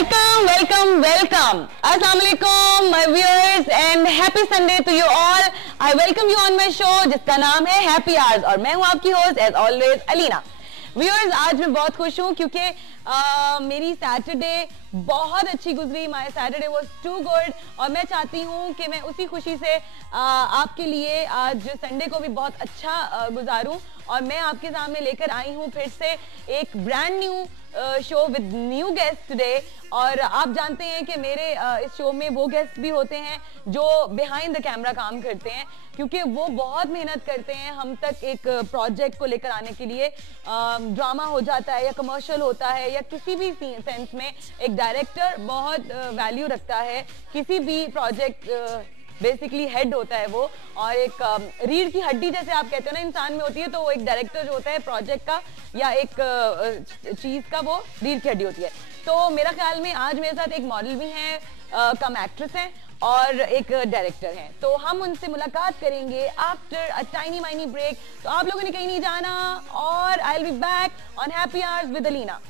Welcome. Assalamualaikum, my viewers, and happy Sunday to you all. I welcome you on my show जिसका नाम है Happy Hours और मैं हूँ आपकी host as always Alina. Viewers, आज मैं बहुत खुश हूँ क्योंकि मेरी सैटरडे बहुत अच्छी गुजरी. My Saturday was too good और मैं चाहती हूँ कि मैं उसी खुशी से आपके लिए आज संडे को भी बहुत अच्छा गुजारूं. और मैं आपके सामने लेकर आई हूँ फिर से एक brand new show with new guest today. और आप जानते हैं कि मेरे इस शो में वो गेस्ट भी होते हैं जो बिहाइंड द कैमरा काम करते हैं, क्योंकि वो बहुत मेहनत करते हैं हम तक एक प्रोजेक्ट को लेकर आने के लिए. ड्रामा हो जाता है या कमर्शियल होता है या किसी भी सेंस में एक डायरेक्टर बहुत वैल्यू रखता है. किसी भी प्रोजेक्ट बेसिकली हेड होता है वो, और एक रीढ़ की हड्डी जैसे आप कहते हो ना इंसान में होती है, तो वो एक डायरेक्टर जो होता है प्रोजेक्ट का या एक चीज का, वो रीढ़ की हड्डी होती है. तो मेरा ख्याल में आज मेरे साथ एक मॉडल भी हैं, कम एक्ट्रेस हैं और एक डायरेक्टर हैं. तो हम उनसे मुलाकात करेंगे आफ्टर अ टाइनी माइनी ब्रेक. तो आप लोगों ने कहीं नहीं जाना और I will be back on happy hours with Alina.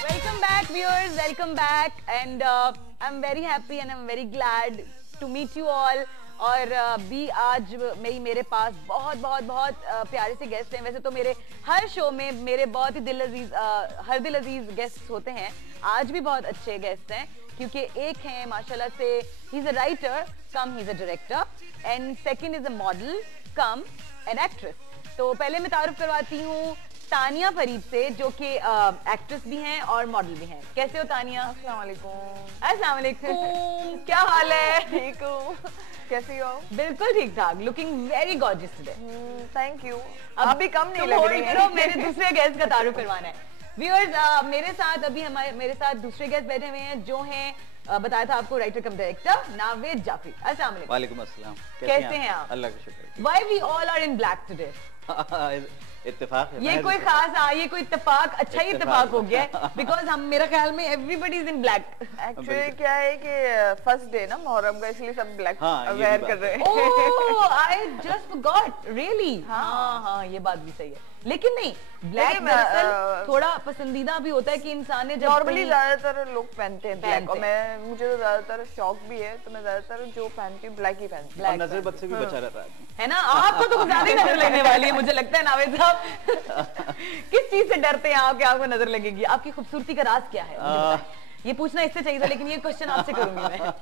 Welcome back viewers, welcome back and I'm very happy and I'm very glad to meet you all. और भी आज मेरे पास बहुत प्यारे से गेस्ट हैं. वैसे तो मेरे हर शो में मेरे बहुत ही दिल अजीज गेस्ट होते हैं. आज भी बहुत अच्छे गेस्ट हैं क्योंकि एक हैं माशाल्लाह से, he is a writer come he is a director and second is a model come an actress. तो पहले मैं तारुफ करवाती हूँ तानिया फरीद से, जो कि एक्ट्रेस भी हैं और मॉडल भी हैं. कैसे हो तानिया? अस्सलाम वालेकुम. अस्सलाम वालेकुम. क्या हाल है? ठीक हूँ. कैसी हो? बिल्कुल ठीक ठाक. Looking very gorgeous today. Thank you. अब भी कम नहीं लग रही है. मेरे दूसरे गेस्ट का तारुफ करवाना है. व्यूअर्स, मेरे साथ अभी मेरे साथ दूसरे गेस्ट बैठे हुए हैं जो हैं, बताया था आपको, राइटर कम डायरेक्टर नावेद जाफरी. अस्सलाम वालेकुम. वालेकुम अस्सलाम. कैसे हैं आप? अल्लाह का शुक्र. Why we all are in black today? इत्तेफाक है. ये कोई खास ये कोई इत्तेफाक, अच्छा ही इत्तेफाक हो गया बिकॉज हम, मेरा ख्याल में everybody is in black. Actually क्या है कि फर्स्ट डे ना मुहर्रम का, इसलिए सब ब्लैक वेयर कर रहे हैं. ओह, आई जस्ट फॉरगॉट. रियली? हाँ, ये बात भी सही है. लेकिन नहीं, ब्लैक थोड़ा पसंदीदा भी होता है कि इंसान ने, नॉर्मली ज्यादातर लोग पहनते हैं ब्लैक, और मुझे तो ज्यादातर शौक भी है, तो मैं ज्यादातर जो पहनती हूँ ब्लैक ही पहनती हूँ. नजर बद से भी बचा रहता है ना. आपको तो ज्यादा ही नजर लगने वाली है मुझे लगता है नावेद साहब. किस चीज से डरते हैं आप कि आपको नजर लगेगी? आपकी खूबसूरती का राज क्या है? ये पूछना इससे चाहिए था, लेकिन ये क्वेश्चन आपसे करूंगी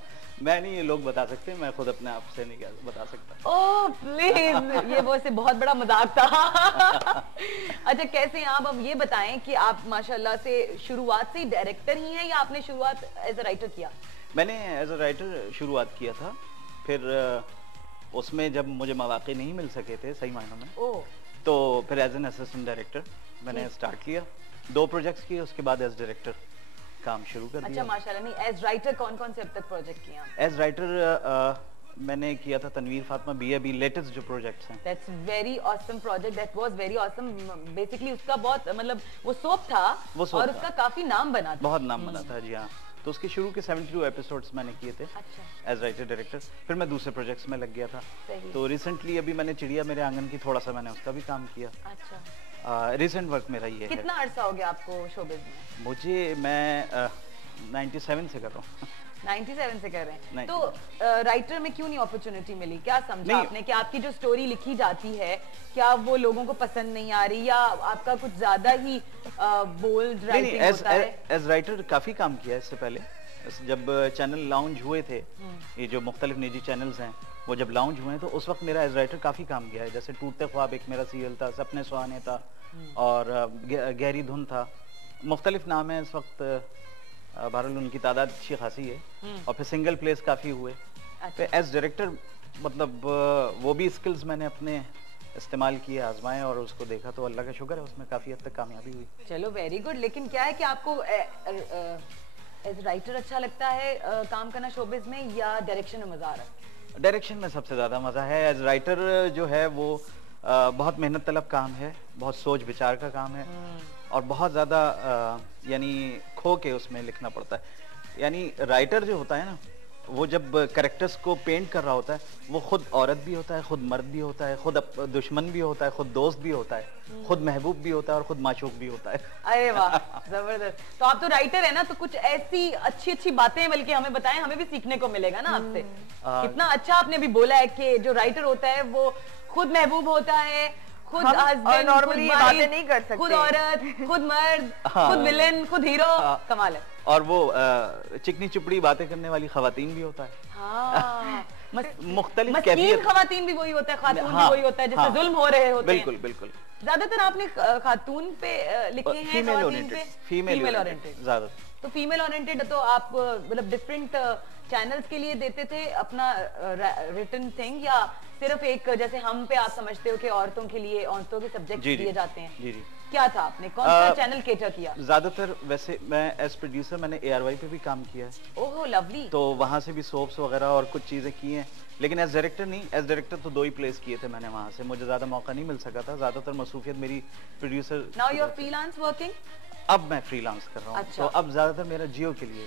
मैं नहीं, ये लोग बता सकते हैं, मैं खुद अपने आप से नहीं बता सकता. ओह प्लीज, ये वो से बहुत बड़ा मजाक था. अच्छा, कैसे हैं आप? अब ये बताएं कि आप माशाल्लाह से शुरुआत से ही डायरेक्टर ही हैं या आपने शुरुआत एज अ राइटर किया? मैंने एज अ राइटर शुरुआत किया था, फिर उसमें जब मुझे मौके नहीं मिल सके थे सही मायनों में, तो फिर एज एन असिस्टेंट डायरेक्टर मैंने स्टार्ट किया. 2 प्रोजेक्ट्स किए, उसके बाद एज डायरेक्टर काम शुरू कर दिया. अच्छा माशाल्लाह. नहीं, एज राइटर कौन से अब तक प्रोजेक्ट किए आप? एज राइटर मैंने किया था तनवीर फातिमा बी लेटेस्ट जो प्रोजेक्ट्स हैं. That's very awesome project. That was very awesome. Basically उसका बहुत, मतलब वो सोप था और उसका काफी नाम बना था. बहुत नाम बना था जी. हाँ, तो उसके शुरू के 72 एपिसोड्स मैंने किए थे एज राइटर डायरेक्टर. फिर मैं दूसरे प्रोजेक्ट्स में लग गया था. तो रिसेंटली अभी मैंने चिड़िया मेरे आंगन की, थोड़ा सा मैंने उसका भी काम किया. अच्छा. रिसेंट वर्क मेरा ये है. कितना अरसा हो गया आपको शोबिज़ में? मुझे, मैं 97 से कर रहा हूँ. 97 से कर रहे हैं. तो राइटर में क्यों नहीं अपॉर्चुनिटी मिली? क्या समझा आपने कि आपकी जो स्टोरी लिखी जाती है, क्या वो लोगों को पसंद नहीं आ रही, या आपका कुछ ज्यादा ही बोल्ड राइटिंग होता है? एज राइटर काफी काम किया इससे पहले. जब चैनल लॉन्च हुए थे, ये जो मुख्तलिफ निजी चैनल्स हैं, वो जब लॉन्च हुए तो उस वक्त मेरा एज राइटर काफी काम किया है. जैसे टूटते ख्वाब एक मेरा सीरियल था, सपने सुहाने था, और गहरी धुन था. मुख्तलिफ नाम है इस वक्त, बहरहाल उनकी तादाद अच्छी खासी है. और फिर सिंगल प्लेस काफी हुए. फिर एज डायरेक्टर मतलब वो भी स्किल्स मैंने अपने इस्तेमाल किए, आजमाए और उसको देखा, तो अल्लाह का शुक्र है उसमें काफी हद तक कामयाबी हुई. चलो वेरी गुड. लेकिन क्या है कि आपको एज राइटर अच्छा लगता है काम करना शोबिज में, या डायरेक्शन में मजा आ रहा है? डायरेक्शन में सबसे ज्यादा मजा है। एज राइटर जो है वो बहुत मेहनत तलब काम है, बहुत सोच विचार का काम है, और बहुत ज्यादा यानी खो के उसमें लिखना पड़ता है। यानी राइटर जो होता है ना, वो जब कैरेक्टर्स को पेंट कर रहा होता है, वो खुद औरत भी होता है, खुद मर्द भी होता है, खुद दुश्मन भी होता है, खुद दोस्त भी होता है, खुद महबूब भी होता है और खुद माशूक भी होता है। अरे वाह, जबरदस्त। तो आप तो राइटर है ना, तो कुछ ऐसी अच्छी अच्छी बातें बल्कि हमें बताएं, हमें भी सीखने को मिलेगा ना आपसे। कितना अच्छा आपने भी बोला है कि जो राइटर होता है वो खुद महबूब होता है, खुद हस्बैंड, नॉर्मली बातें नहीं कर सकते, खुद औरत, खुद मर्द, खुद विलेन, खुद हीरो। कमाल है। और वो चिकनी चुपड़ी बातें करने वाली खवातीन भी होता है। हाँ, मुख्तलिफ मस्कीन खवातीन भी वही होता है, खातून भी वही होता है, जिससे जुल्म हो रहे होते हैं। बिल्कुल बिल्कुल। ज्यादातर आपने खातून पे लिखे हैं, फीमेल ओरिएंटेड, फीमेल ओरिएंटेड ज्यादा। तो फीमेल ओरिएंटेड तो आप मतलब डिफरेंट चैनल्स के लिए देते थे अपना रिटन थिंग, या सिर्फ एक जैसे हम पे आप समझते हो कि औरतों के लिए औरतों के सब्जेक्ट दिए जाते हैं? जी जी। क्या था, आपने कौन सा चैनल केटर किया? ज्यादातर वैसे मैं एज प्रोड्यूसर मैंने ARY पे भी काम किया है। ओह लवली। तो वहां से भी सोप्स वगैरह और कुछ चीजें की हैं, लेकिन एज डायरेक्टर नहीं। एज डायरेक्टर तो 2 ही प्लेस किए थे मैंने वहां से, मुझे ज्यादा मौका नहीं मिल सका था, ज्यादातर मसरूफियत मेरी producer. Now you are freelance working? अब मैं फ्रीलांस कर रहा हूँ। अच्छा। तो अब ज्यादातर मेरा जियो के लिए,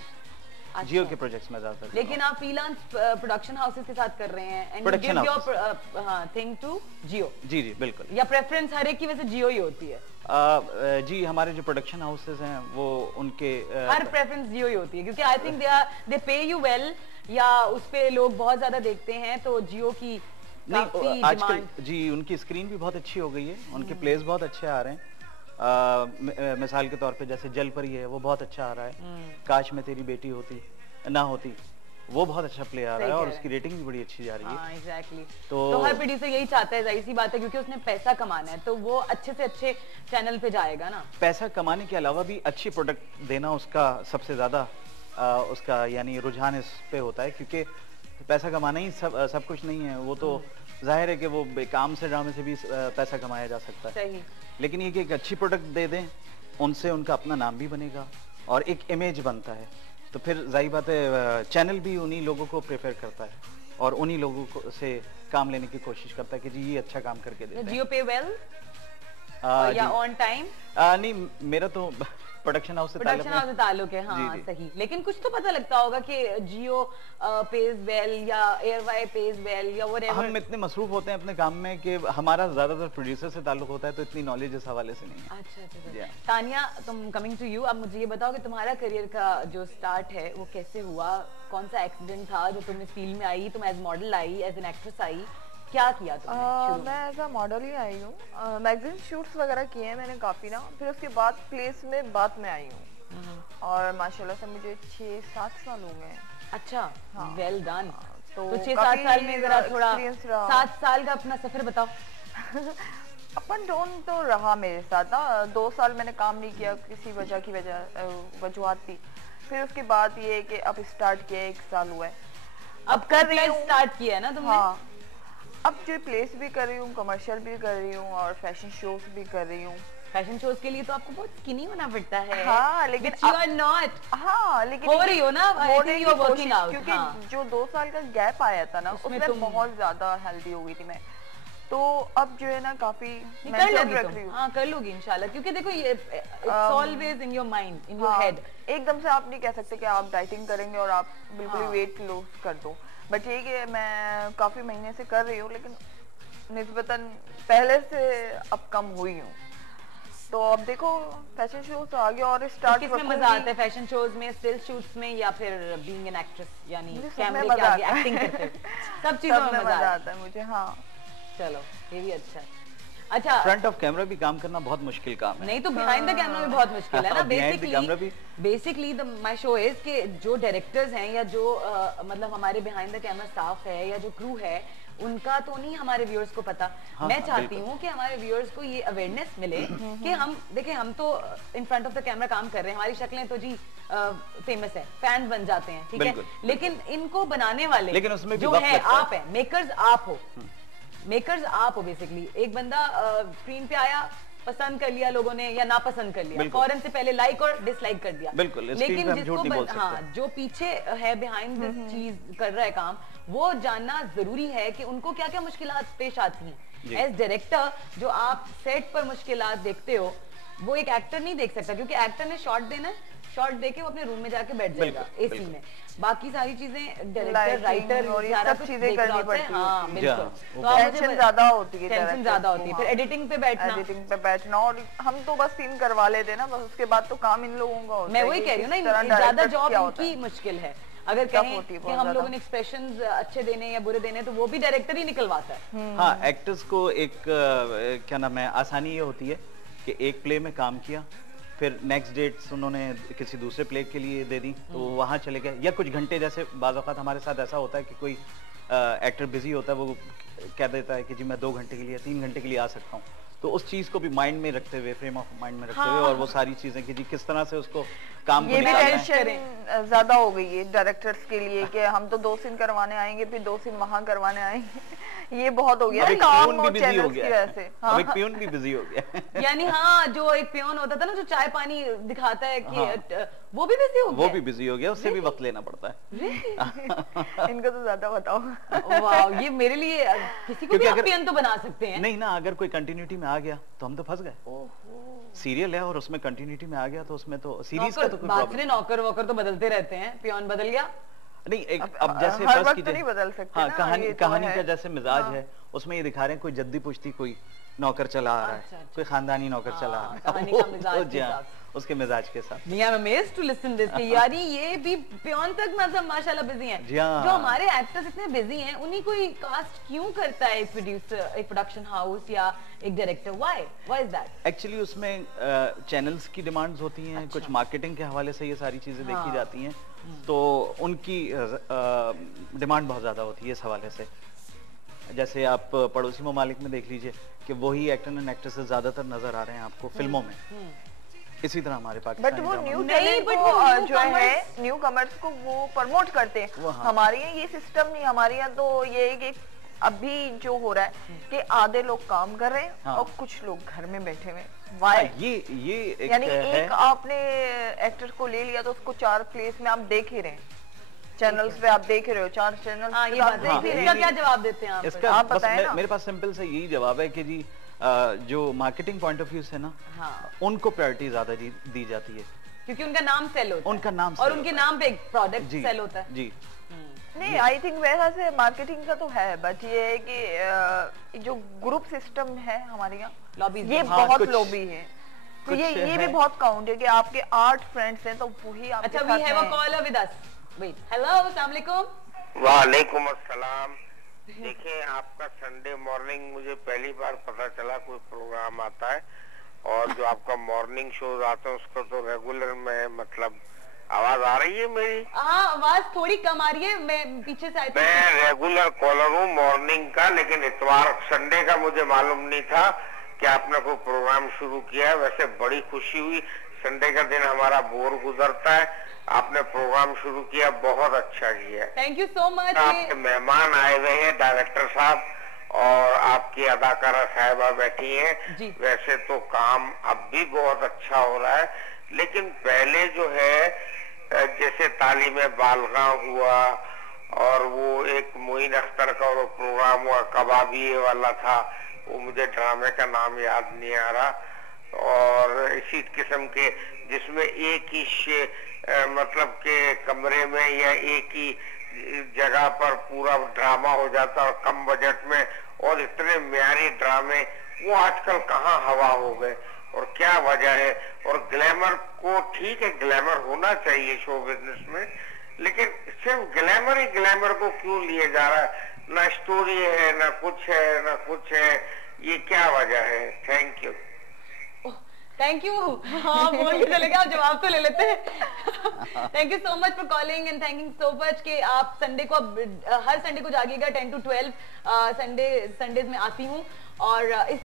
अच्छा। जियो के प्रोजेक्ट्स में ज्यादातर। लेकिन आप फ्रीलांस प्रोडक्शन हाउसेस के साथ कर रहे हैं, and you give your thing to Jio? जी जी बिल्कुल। या प्रेफरेंस हर एक की वैसे जियो ही होती है? जी, हमारे जो प्रोडक्शन हाउसेस हैं वो उनके हर प्रेफरेंस जियो ही होती है, क्योंकि आई थिंक दे पे यू वेल, या उस पे लोग बहुत ज्यादा देखते हैं, तो जियो की काफी आजकल जी उनकी स्क्रीन भी बहुत अच्छी हो गई है, उनके प्लेस बहुत अच्छे आ रहे हैं। मिसाल के तौर पे जैसे जल परी है, वो बहुत अच्छा आ रहा है। काश मैं तेरी बेटी होती ना होती, वो बहुत अच्छा प्ले आ रहा है और उसकी रेटिंग भी बड़ी अच्छी जा रही है। हाँ, exactly. तो हर प्रोड्यूसर यही चाहता है, जाहिर सी बात है, क्योंकि उसने पैसा कमाना है, तो वो अच्छे से अच्छे चैनल पे जाएगा ना। पैसा कमाने के अलावा भी अच्छी प्रोडक्ट देना उसका सबसे ज्यादा उसका यानी रुझान इस पे होता है, क्योंकि पैसा कमाना ही सब कुछ नहीं है। वो तो जाहिर है कि वो बेकाम से ड्रामे से भी पैसा कमाया जा सकता है। सही। लेकिन ये कि एक अच्छी प्रोडक्ट दे दें, उनसे उनका अपना नाम भी बनेगा और एक इमेज बनता है, तो फिर जाहिर बात है चैनल भी उन्हीं लोगों को प्रेफर करता है और उन्हीं लोगों को से काम लेने की कोशिश करता है कि जी ये अच्छा काम करके देते हैं। जियो पे वेल या ऑन टाइम? नहीं, मेरा तो प्रोडक्शन हाउस से ताल्लुक है। हाँ, सही। लेकिन कुछ तो पता लगता होगा कि जियो पेज वेल या एयरवाई पेज वेल या व्हाटएवर। हम इतने मसरूफ होते हैं अपने काम में कि हमारा ज्यादातर प्रोड्यूसर से ताल्लुक होता है, तो इतनी नॉलेज इस हवाले से नहीं है। अच्छा। तानिया, तुम कमिंग टू यू, अब मुझे ये बताओ कि तुम्हारा करियर का जो स्टार्ट है वो कैसे हुआ? कौन सा एक्सीडेंट था जो तुम इस फील्ड में आई? तुम एज मॉडल आई, एज एन एक्ट्रेस आई, क्या किया तुमने? मैं एज अ मॉडल ही आई हूँ, मैगजीन शूट्स वगैरह किए हैं मैंने काफी ना। फिर उसके बाद प्लेस में बाद में आई हूँ, और माशाल्लाह से मुझे 6-7 साल हो गए। अच्छा, वेल डन। तो तो 6-7 साल में जरा थोड़ा 7 साल का अपना सफर बताओ। अप एंड डाउन तो रहा मेरे साथ ना। 2 साल मैंने काम नहीं किया किसी वजूहत थी। फिर उसके बाद ये कि अब स्टार्ट किया, 1 साल हुआ है। अब कर रही हूँ, स्टार्ट किया है ना तुमने? हाँ, अब जो प्लेस भी कर रही हूँ, कमर्शियल भी कर रही हूँ और फैशन शोज भी कर रही हूँ। फैशन शोज के लिए तो आपको बहुत स्किनी होना पड़ता है। हाँ, लेकिन you are not। हाँ, लेकिन हो रही हो ना, होने की वर्किंग आउट। क्योंकि जो 2 साल का गैप आया था ना, उसमें बहुत ज्यादा हेल्दी हो गई थी मैं। तो अब जो है ना काफी कर लोगी। हाँ, कर लोगी इंशाल्लाह, क्योंकि देखो ये it's always in your mind, in your head. एकदम से आप नहीं कह सकते कि आप डाइटिंग करेंगे और आप बिल्कुल वेट लॉस कर दो, बट ये कि मैं काफी महीने से कर रही हूँ, लेकिन निस्बतन पहले से अब कम हुई हूँ। तो अब देखो फैशन शोज आ गया और स्टार्ट। किसमें मजा आता है, फैशन शोज में, स्टिल शूट्स में, या फिर बीइंग एन एक्ट्रेस, यानी कैमरे के आगे एक्टिंग करते? सब चीजों में मजा आता है मुझे। हाँ, चलो ये भी अच्छा है। अच्छा, फ्रंट ऑफ कैमरा भी काम करना बहुत मुश्किल काम है। नहीं तो बिहाइंड द कैमरा भी बहुत मुश्किल है ना। बेसिकली माय शो इज कि जो डायरेक्टर्स हैं या जो मतलब हमारे बिहाइंड द कैमरा स्टाफ है या जो क्रू है, उनका तो नहीं हमारे व्यूअर्स को पता। मैं चाहती हूँ कि हमारे व्यूअर्स को ये अवेयरनेस मिले कि हम देखें, हम तो in front of the camera काम कर रहे हैं, हमारी शक्लें तो जी फेमस है, फैंस बन जाते हैं, ठीक है, लेकिन इनको बनाने वाले लेकिन उसमें जो है आप है, मेकर्स आप हो। मेकर्स आप हो बेसिकली। एक बंदा स्क्रीन पे आया, पसंद कर लिया लोगों ने या नापसंद कर लिया, फौरन से पहले लाइक और डिसलाइक कर दिया। बिल्कुल, लेकिन जिसको जो पीछे है बिहाइंड दिस चीज कर रहा है काम, वो जानना जरूरी है कि उनको क्या क्या मुश्किलात पेश आती हैं। एज डायरेक्टर जो आप सेट पर मुश्किलात देखते हो वो एक एक्टर नहीं देख सकता, क्योंकि एक्टर ने शॉट देना है, शॉट देके वो अपने रूम में जाके बैठ जाएगा एसी में, बाकी सारी चीजें डायरेक्टर राइटर और ये सब चीजें करनी पड़ती है। हाँ बिल्कुल, तो टेंशन ज्यादा होती है, टेंशन ज्यादा होती है, फिर एडिटिंग पे बैठना और हम तो बस सीन करवा लेते ना, बस उसके बाद तो काम इन लोगों का होता है। मैं वही कह रही हूँ ना, ज्यादा जॉब इनकी मुश्किल है। अगर कहें कि हम लोगों ने एक्सप्रेशंस अच्छे देने या बुरे देने, तो वो भी डायरेक्टर ही निकलवाता है। हाँ, एक्टर्स को एक क्या नाम है, आसानी ये होती है कि एक प्ले में काम किया, फिर नेक्स्ट डेट्स उन्होंने किसी दूसरे प्ले के लिए दे दी, तो वहाँ चले गए, या कुछ घंटे, जैसे बाज़ औक़ात हमारे साथ ऐसा होता है कि कोई एक्टर बिजी होता है, वो कह देता है कि जी मैं 2 घंटे के लिए 3 घंटे के लिए आ सकता हूँ, तो उस चीज को भी माइंड में रखते हुए, फ्रेम ऑफ माइंड में रखते हुए, और वो सारी चीजें कि जी किस तरह से उसको काम को निकालना है। ये भी टेंशन ज्यादा हो गई है डायरेक्टर्स के लिए कि हम तो 2 सीन करवाने आएंगे, फिर 2 सीन वहां करवाने आएंगे, ये बहुत हो गया ना काम और चैनल्स की वजह से। अब एक पियोन भी बिजी हो गया। यानी हाँ, जो एक पियोन होता था ना जो चाय पानी दिखाता है कि वो भी बिजी हो गया। वो भी बिजी हो गया, उससे भी वक्त लेना पड़ता है। इनको तो ज्यादा बताओ। वाह, ये मेरे लिए किसी को भी आप पियोन तो बना सकते हैं। नहीं ना, अगर कोई कंटिन्यूटी में आ गया तो हम तो फंस गए। सीरियल है और उसमें कंटिन्यूटी में आ गया तो उसमें तो सीरीज का तो कोई प्रॉब्लम नहीं। नौकर वोकर तो बदलते रहते हैं, पियोन बदल गया नहीं, एक अब जैसे हर वक्त नहीं बदल सकते। हाँ, कहानी का जैसे मिजाज है, उसमें ये दिखा रहे हैं कोई जद्दी पुश्ती कोई नौकर चला आ रहा है, कोई खानदानी नौकर चला आ रहा है, उसके मिजाज के साथ। नहीं, I am amazed to listen this कि यार ये भी पियोन तक मतलब माशाल्लाह बिजी हैं। जो हमारे एक्टर्स इतने बिजी हैं, उन्हीं को कास्ट क्यों करता है एक प्रोड्यूसर, एक प्रोडक्शन हाउस या एक director? Why is that? Actually उसमें चैनल्स की डिमांड्स होती हैं, कुछ मार्केटिंग के हवाले से ये सारी चीजें देखी जाती हैं, तो उनकी डिमांड बहुत ज्यादा होती है इस हवाले से। जैसे आप पड़ोसी ममालिक में देख लीजिए कि वही एक्टर एंड एक्ट्रेसेस ज्यादातर नजर आ रहे हैं आपको फिल्मों में, इसी तरह हमारे पाकिस्तान बट वो न्यू टैलेंट को जो है, न्यू कमर्स को वो प्रमोट करते हैं। हमारे यहाँ ये सिस्टम नहीं, हमारे यहाँ तो ये एक अभी जो हो रहा है कि आधे लोग काम कर रहे हैं और कुछ लोग घर में बैठे हुए। ये यानी एक आपने एक्टर को ले लिया तो उसको 4 प्लेस में आप देख ही रहे हैं, चैनल्स पे आप देख रहे हो, 4 चैनल। इसका क्या जवाब देते हैं आप? इसका आप बताएं ना। मेरे पास सिंपल से यही जवाब है कि जी जो मार्केटिंग पॉइंट ऑफ व्यू से ना, उनको प्रायोरिटी ज्यादा दी जाती है, क्योंकि उनका नाम सेल होता है, उनका नाम और उनके नाम पे एक प्रोडक्ट सेल होता है। जी नहीं, आई थिंक वैसा से मार्केटिंग का तो है, बट ये है कि जो ग्रुप सिस्टम है हमारे यहाँ, ये बहुत लॉबी है, तो ये भी बहुत काउंट है कि आपके 8 फ्रेंड्स हैं तो वही आपके साथ हैं। अच्छा, we have a caller with us. Wait, hello, अस्सलाम वालेकुम। वालेकुम अस्सलाम। देखिए, आपका संडे मॉर्निंग मुझे पहली बार पता चला कोई प्रोग्राम आता है, और जो आपका मॉर्निंग शो आता है उसका तो रेगुलर में, मतलब आवाज आ रही है मेरी? हाँ, आवाज थोड़ी कम आ रही है, मैं पीछे से आई थी। मैं रेगुलर कॉलर हूँ मॉर्निंग का, लेकिन इतवार संडे का मुझे मालूम नहीं था कि आपने कोई प्रोग्राम शुरू किया है। वैसे बड़ी खुशी हुई, संडे का दिन हमारा बोर गुजरता है, आपने प्रोग्राम शुरू किया, बहुत अच्छा किया। Thank you so much. आपके मेहमान आए हुए हैं, डायरेक्टर साहब और आपकी अदाकारा साहिबा बैठी हैं। वैसे तो काम अब भी बहुत अच्छा हो रहा है, लेकिन पहले जो है जैसे तालीम बालगा हुआ, और वो एक मोइन अख्तर का वो प्रोग्राम हुआ कबाबिये वाला था, वो मुझे ड्रामे का नाम याद नहीं आ रहा, और इसी किस्म के जिसमें एक ही मतलब के कमरे में या एक ही जगह पर पूरा ड्रामा हो जाता और कम बजट में, और इतने म्यारी ड्रामे वो आजकल कहाँ हवा हो गए, और क्या वजह है? और ग्लैमर को, ठीक है ग्लैमर होना चाहिए शो बिजनेस में, लेकिन सिर्फ ग्लैमर ही ग्लैमर को क्यों लिए जा रहा है? ना स्टोरी है, ना कुछ है, ना कुछ है, ये क्या वजह है? Thank you. Thank you. हाँ, बोल के चले गए, आप जवाब तो ले लेते हैं। Thank you so much for calling and thanking so much कि आप संडे को, हर संडे को जागिएगा 10 to 12 संडेज में आती हूँ, और इस